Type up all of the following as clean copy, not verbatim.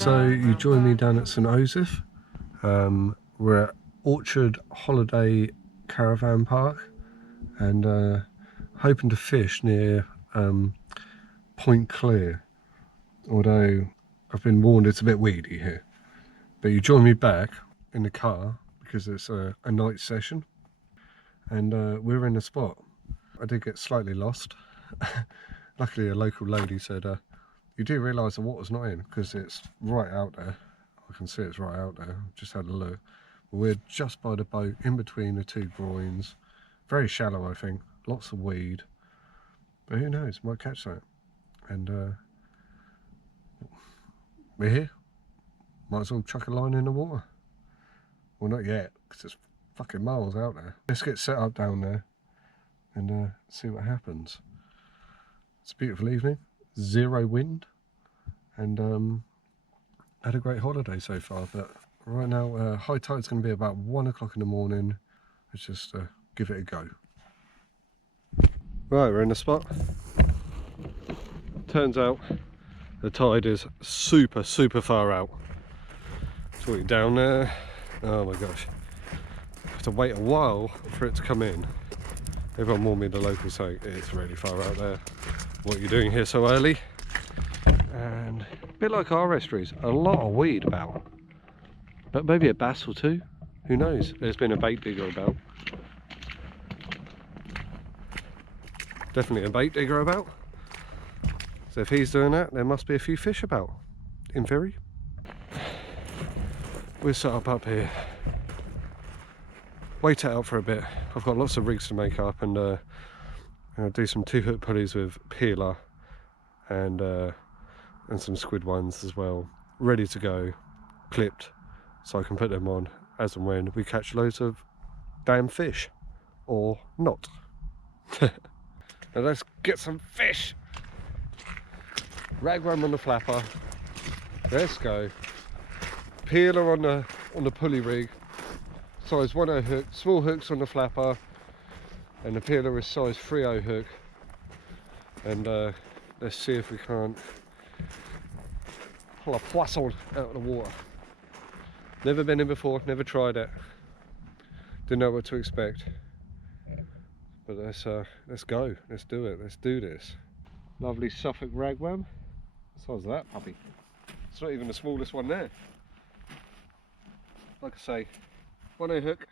So you join me down at St Joseph. We're at Orchard Holiday Caravan Park and hoping to fish near Point Clear, although I've been warned it's a bit weedy here. But you join me back in the car because it's a night session and we're in the spot. I did get slightly lost. Luckily a local lady said, you do realise the water's not in because it's right out there. I can see it's right out there. Just had a look. We're just by the boat, in between the two groins. Very shallow, I think. Lots of weed. But who knows? Might catch that. And we're here. Might as well chuck a line in the water. Well, not yet, because it's fucking miles out there. Let's get set up down there and see what happens. It's a beautiful evening. Zero wind. And had a great holiday so far, but right now high tide's going to be about 1 o'clock in the morning. Let's just give it a go. Right, we're in the spot. Turns out the tide is super far out. So we're down there. Oh my gosh, I have to wait a while for it to come in. Everyone warned me, the locals say it's really far out there. What are you doing here so early? And a bit like our estuaries, a lot of weed about, but maybe a bass or two, who knows. There's been a bait digger about, definitely a bait digger about, so if he's doing that there must be a few fish about, in theory. We're set up here, wait it out for a bit. I've got lots of rigs to make up and I'll do some 2-hook pulleys with peeler and some squid ones as well, ready to go, clipped, so I can put them on as and when we catch loads of damn fish, or not. Now let's get some fish. Ragworm on the flapper, let's go. Peeler on the pulley rig, size 1/0 hook, small hooks on the flapper, and the peeler is size 3/0 hook. And let's see if we can't pull a poisson out of the water. Never been in before, never tried it. Didn't know what to expect. But let's go, let's do it, let's do this. Lovely Suffolk ragworm. What size is that puppy? It's not even the smallest one there. Like I say, 1/0 hook.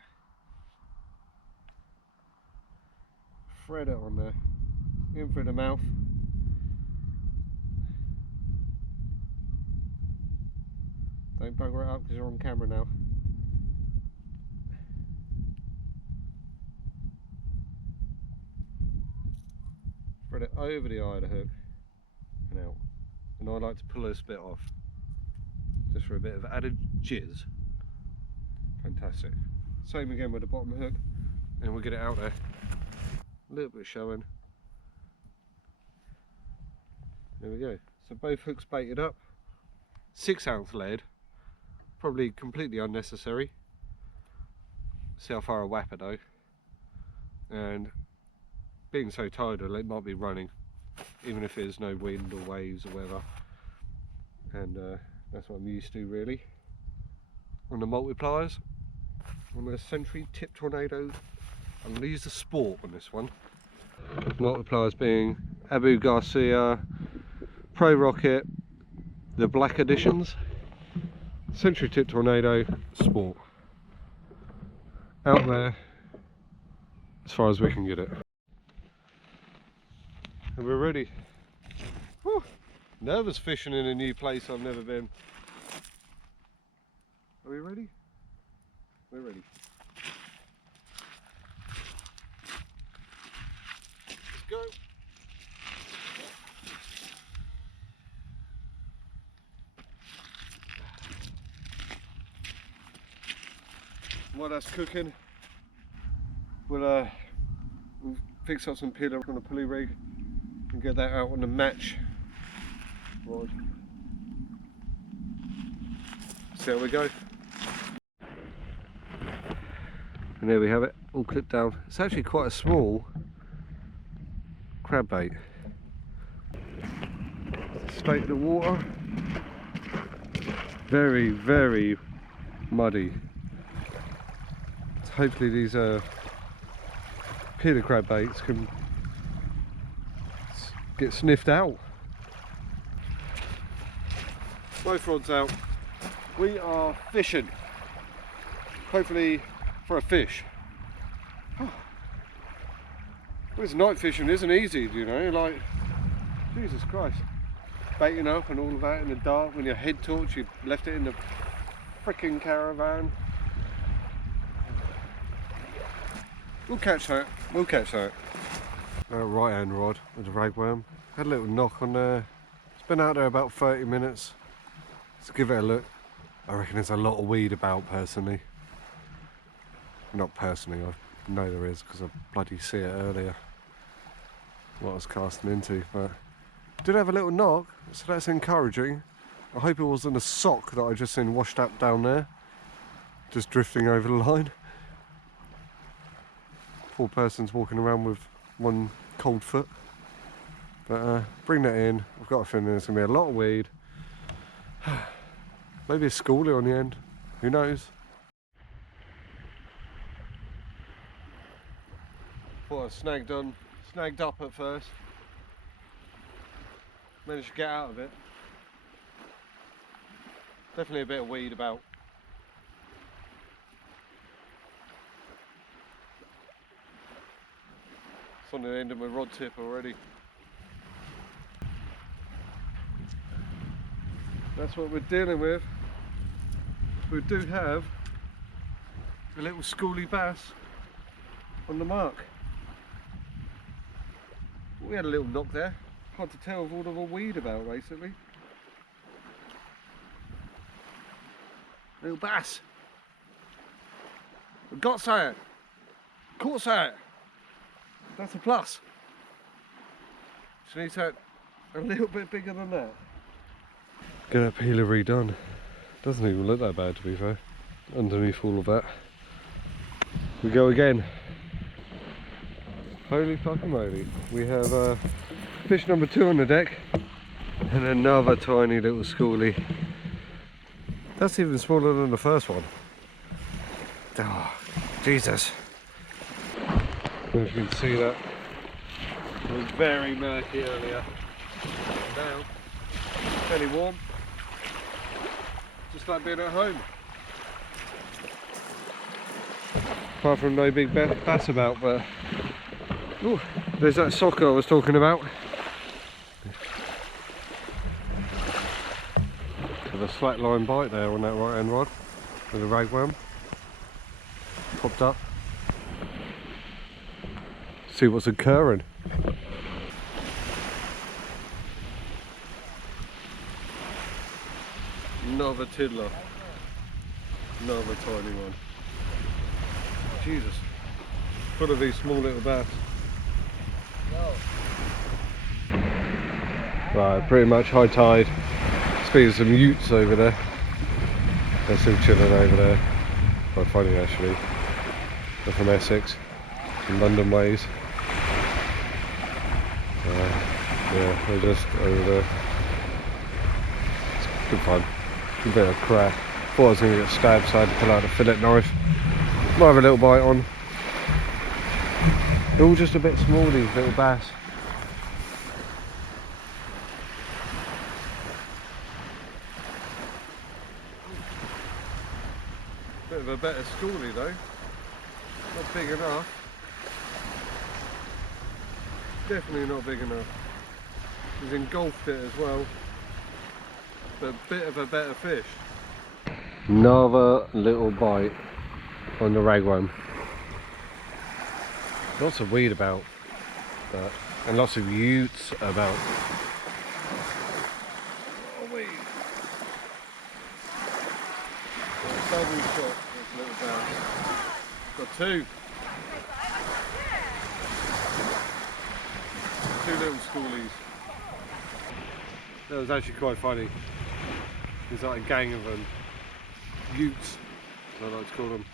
Thread it on there, in through the mouth. Don't bugger it up because you're on camera now. Spread it over the eye of the hook and out. And I like to pull this bit off, just for a bit of added jizz. Fantastic. Same again with the bottom hook, and we'll get it out there. A little bit showing. There we go. So both hooks baited up. 6-ounce lead. Probably completely unnecessary. See how far I whap it though. And being so tidal, it might be running, even if there's no wind or waves or whatever. And that's what I'm used to really. On the multipliers, on the Century Tip Tornado, I'm going to use the Sport on this one. Multipliers being Abu Garcia, Pro Rocket, the black editions. Century Tip Tornado, Sport. Out there, as far as we can get it. And we're ready. Whew. Nervous fishing in a new place I've never been. Are we ready? We're ready. Let's go. While that's cooking, we'll fix up some peeler on the pulley rig and get that out on the match rod. So there we go. And there we have it, all clipped down. It's actually quite a small crab bait. State the water. very, very muddy. So hopefully these peeler crab baits can get sniffed out. Both rods out. We are fishing. Hopefully for a fish. Well, it's night fishing isn't easy, you know, like, Jesus Christ. Baiting up and all of that in the dark when your head torch, you left it in the frickin' caravan. We'll catch that, we'll catch that. Right hand rod with the ragworm. Had a little knock on there. It's been out there about 30 minutes. Let's give it a look. I reckon there's a lot of weed about personally. Not personally, I know there is because I bloody see it earlier. What I was casting into, but did have a little knock, so that's encouraging. I hope it wasn't a sock that I just seen washed up down there, just drifting over the line. Poor person's walking around with one cold foot. But bring that in. I've got a feeling there's going to be a lot of weed. Maybe a schoolie on the end. Who knows? Thought I was snagged up at first. Managed to get out of it. Definitely a bit of weed about. It's on the end of my rod tip already. That's what we're dealing with. We do have a little schoolie bass on the mark. We had a little knock there. Hard to tell with all of the weed about basically. Little bass. We've got something. Caught something. That's a plus. Just need something a little bit bigger than that. Get that peeler redone. Doesn't even look that bad to be fair. Underneath all of that. We go again. Holy fucking moly. We have fish number 2 on the deck. And another tiny little schoolie. That's even smaller than the first one. Oh, Jesus. I don't know if you can see that. It was very murky earlier. Now, fairly warm. Just like being at home. Apart from no big bass about, but ooh, there's that sock I was talking about. With a slack line bite there on that right hand rod with a ragworm. Popped up. See what's occurring. Another tiddler. Another tiny one. Jesus. Full of these small little bass. Right, pretty much high tide. Speaking of some utes over there. They're still chilling over there. Quite funny actually. They're from Essex. From London ways. Yeah, they're just over there. It's good fun. Good bit of crack. Thought I was going to get stabbed, so I had to pull out a fillet knife. Might have a little bite on. They're all just a bit small, these little bass. Bit of a better schoolie though. Not big enough. Definitely not big enough. He's engulfed it as well. But a bit of a better fish. Another little bite on the ragworm. Lots of weed about, and lots of utes about. Oh, weed. Double shot this little bass. Got 2. 2 little schoolies. That was actually quite funny. There's like a gang of them. Utes, as I like to call them.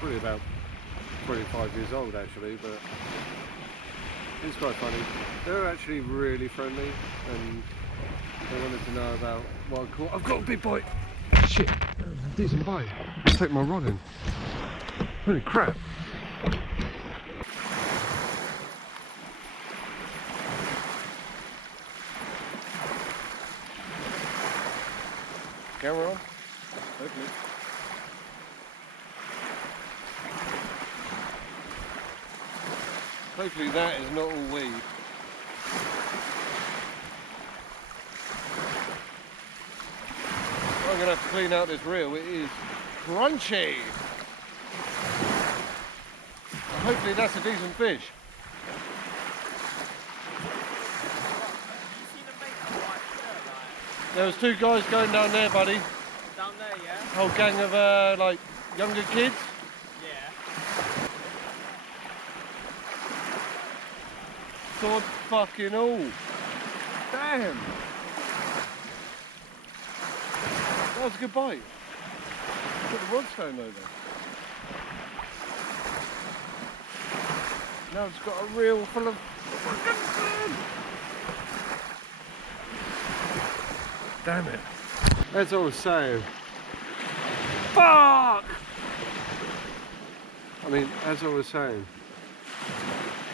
Probably about 25 years old actually, but it's quite funny. They're actually really friendly and they wanted to know about what I caught. I've got a big bite. Shit, decent bite. Take my rod in. Holy crap. Camera on? Hopefully. Hopefully that is not all weed. I'm going to have to clean out this reel. It is crunchy. Hopefully that's a decent fish. There was 2 guys going down there, buddy. Down there, yeah? Whole gang of like younger kids. Yeah. God fucking all. Damn. That was a good bite. Put the rod stone over. Now it's got a reel full of fucking food. Damn it. As I was saying. Fuck! I mean, as I was saying.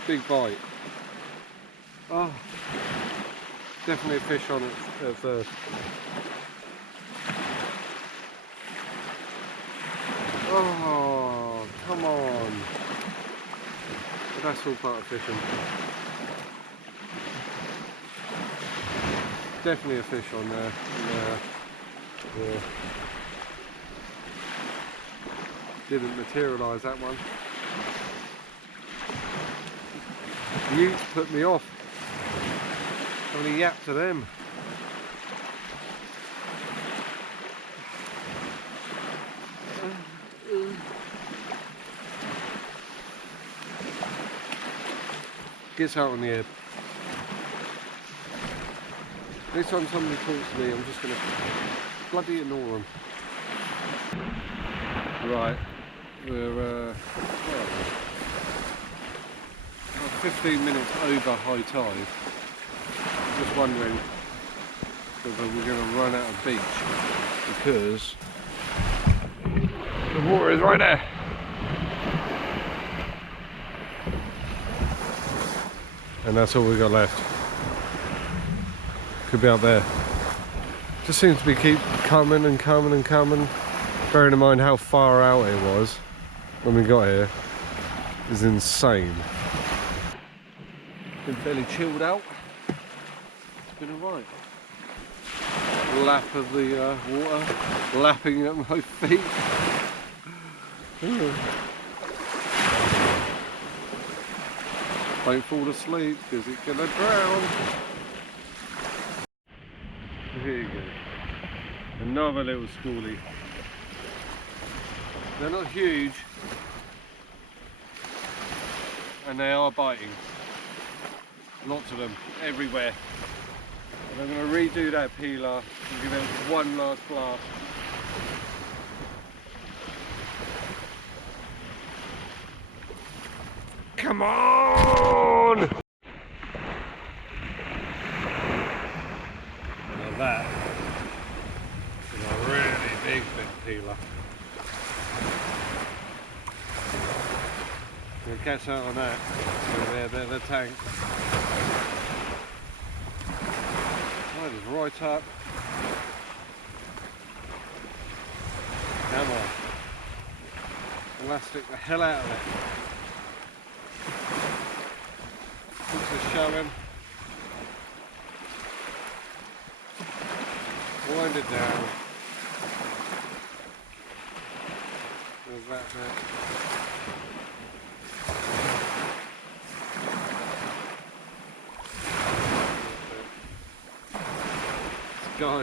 Big bite. Oh. Definitely a fish on it at first. Oh, come on. But that's all part of fishing. Definitely a fish on there. Yeah. Didn't materialise that one. The utes put me off. Having a yap to them. Gets out on the head. Next time somebody talks to me, I'm just going to bloody ignore them. Right, we're about 15 minutes over high tide. Just wondering whether we're going to run out of beach because the water is right there. And that's all we got left. Could be out there. Just seems to be keep coming and coming and coming. Bearing in mind how far out it was when we got here is insane. Been fairly chilled out. It's been alright. Lap of the water lapping at my feet. Don't fall asleep because it's gonna drown. Here you go. Another little schoolie. They're not huge. And they are biting. Lots of them, everywhere. And I'm going to redo that peeler and give it one last blast. Come on! Now that is a really big peeler. We'll catch out on that. So there, there's the tank. That is right up. Come on. Elastic the hell out of it. Hooks are showing. Wind it down. There's that bit. Let's go.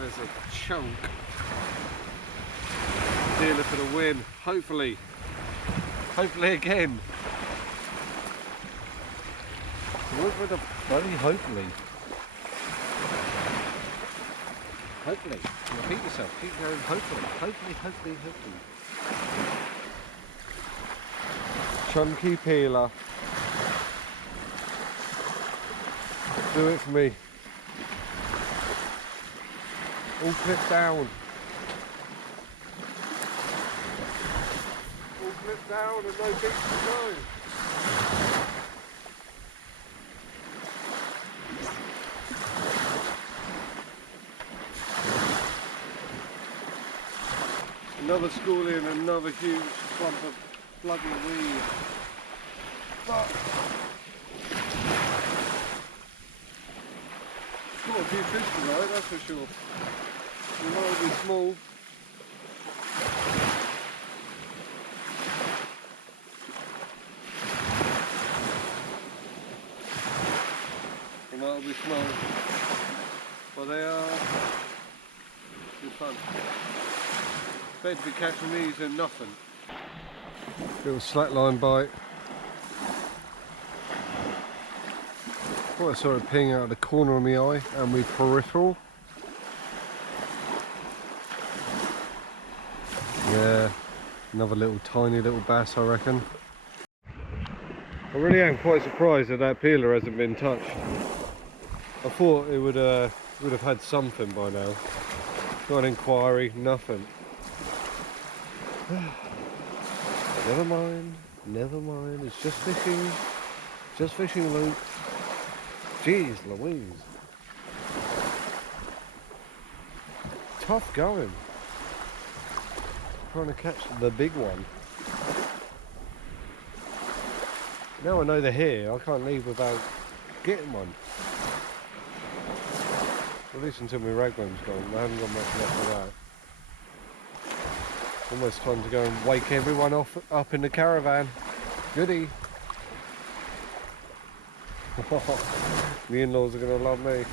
There's a chunk. Dealer for the win. Hopefully. Hopefully again. What with a bloody hopefully? Hopefully. Repeat yourself. Keep going. Hopefully. Hopefully. Hopefully. Hopefully. Chunky peeler. Do it for me. All clipped down. All clipped down and no beach to go. Another schoolie and another huge clump of bloody weed. But caught a few fish tonight, that's for sure. They might be small. They might be small. But they are good fun. Better to be catching these than nothing. Little slackline bite. Thought I saw it ping out of the corner of my eye and my peripheral. Yeah, another little tiny little bass I reckon. I really am quite surprised that that peeler hasn't been touched. I thought it would have had something by now. Not an inquiry, nothing. Never mind, it's just fishing Luke. Jeez Louise. Tough going. Trying to catch the big one. Now I know they're here, I can't leave without getting one. At least until my raglan's gone, I haven't got much left of that. Almost time to go and wake everyone up in the caravan. Goody. The in-laws are going to love me.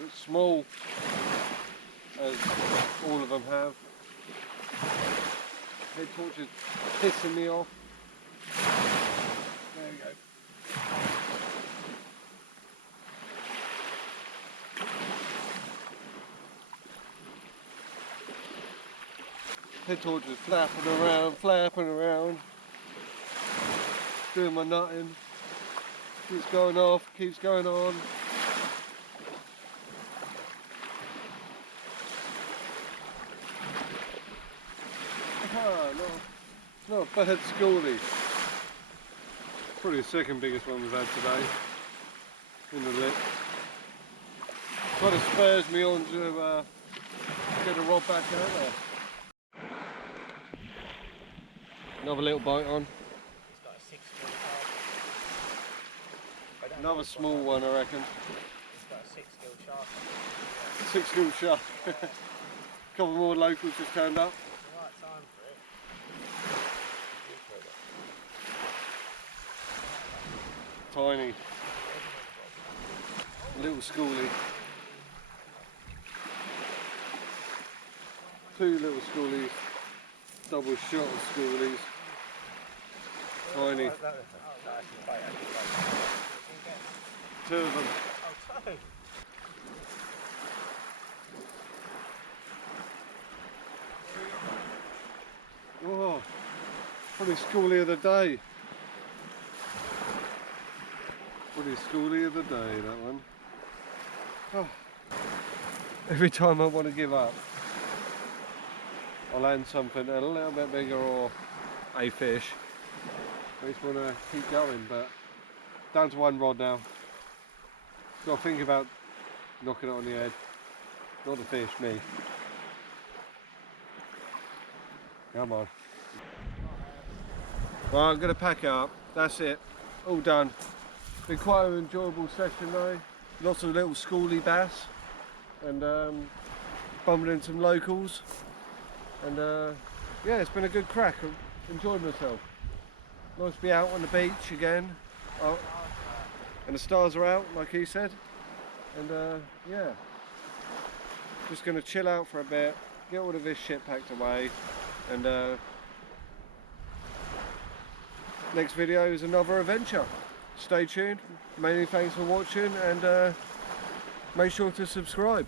Looks small, as all of them have. Head torch is pissing me off. There you go. Head torch is flapping around, doing my nutting. Keeps going off, keeps going on. Not a bad schoolie. Probably the second biggest one we've had today in the lip. Kind of spurs me on to get a rod back out there. Another little bite on. It's got a 6 foot shark. Another small one, I reckon. It's got a 6 gill shark. 6 gill shark. Couple more locals just turned up. It's the right time for it. Tiny. Little schoolie. 2 little schoolies. Double shot of schoolies. Tiny. 2 of them. Oh, 2. Oh, probably schoolie of the day. Probably schoolie of the day, that one. Oh. Every time I want to give up, I'll land something a little bit bigger or a fish. I just want to keep going, but down to 1 rod now. Got to think about knocking it on the head. Not the fish, me. Come on. Right, I'm going to pack it up. That's it. All done. Been quite an enjoyable session though. Lots of little schoolie bass. And bumping into some locals. And yeah, it's been a good crack. I've enjoyed myself. Nice to be out on the beach again. And the stars are out, like he said. And yeah. Just going to chill out for a bit. Get all of this shit packed away. And next video is another adventure. Stay tuned. Many thanks for watching and make sure to subscribe.